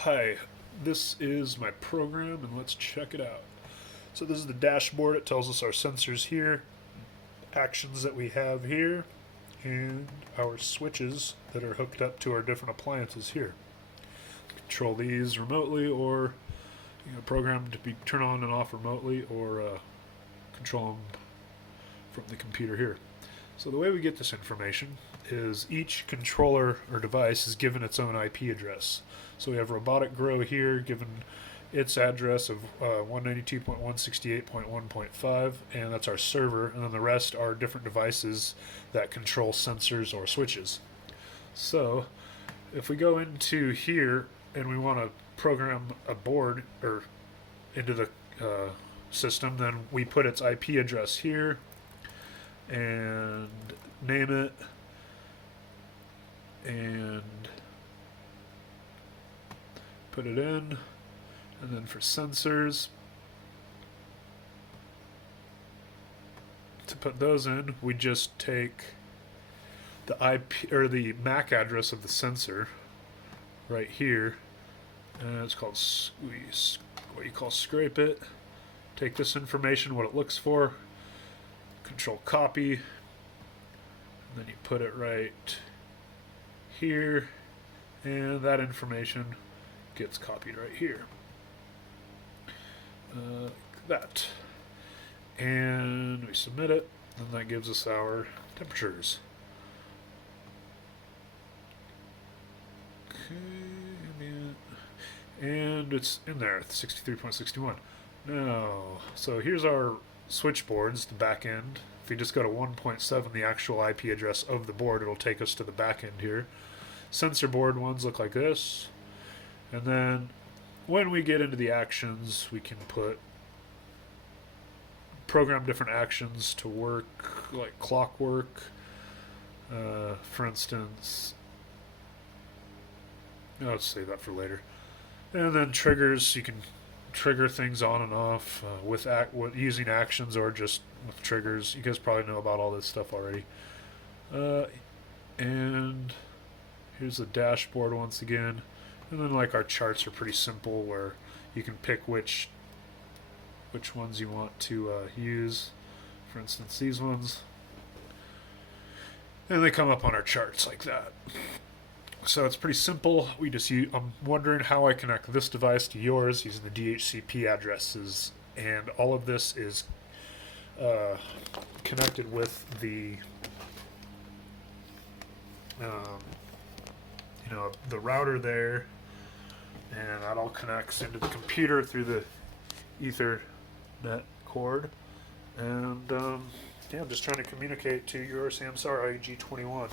Hi, this is my program and let's check it out. So this is the dashboard. It tells us our sensors here, actions that we have here, and our switches that are hooked up to our different appliances here. Control these remotely or program to be turn on and off remotely or control them from the computer here. So the way we get this information is each controller or device is given its own IP address. So we have Robotic Grow here given its address of 192.168.1.5, and that's our server, and then the rest are different devices that control sensors or switches. So if we go into here and we want to program a board or into the system, then we put its IP address here and name it and put it in. And then for sensors, to put those in, we just take the IP or the MAC address of the sensor right here, and it's called what you call scrape it. Take this information, what it looks for, control copy, and then you put it right here, and that information gets copied right here. That, and we submit it, and that gives us our temperatures. And it's in there, 63.61. Now, so here's our switchboards, the back end. If we just go to 1.7, the actual IP address of the board, it'll take us to the back end here. Sensor board ones look like this. And then when we get into the actions, we can program different actions to work, like clockwork. For instance, let's save that for later. And then triggers, you can trigger things on and off with using actions or just with triggers. You guys probably know about all this stuff already. And here's the dashboard once again. And then like our charts are pretty simple where you can pick which ones you want to use. For instance, these ones. And they come up on our charts like that. So it's pretty simple. I'm wondering how I connect this device to yours using the DHCP addresses, and all of this is connected with the the router there, and that all connects into the computer through the Ethernet cord. And I'm just trying to communicate to your Samsara IG21.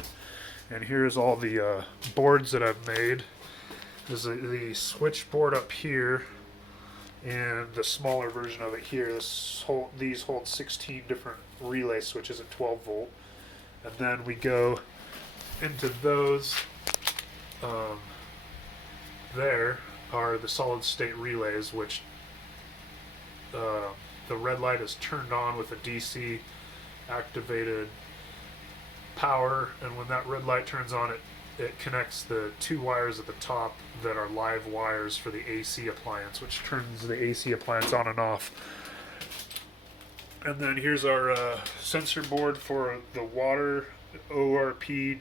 And here's all the boards that I've made. There's the switchboard up here, and the smaller version of it here. These hold 16 different relay switches at 12 volt. And then we go into those. There are the solid state relays, which the red light is turned on with a DC activated power, and when that red light turns on, it connects the two wires at the top that are live wires for the AC appliance, which turns the AC appliance on and off. And then here's our sensor board for the water, ORP,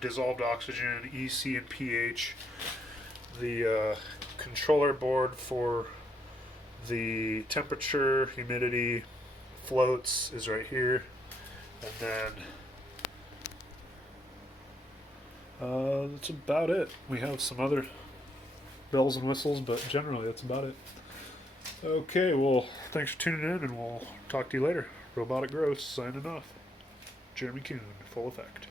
dissolved oxygen, EC, and pH. The controller board for the temperature, humidity, floats is right here. And then that's about it. We have some other bells and whistles, but generally that's about it. Okay, well, thanks for tuning in, and we'll talk to you later. Robotic Growth signing off. Jeremy Kuhn, full effect.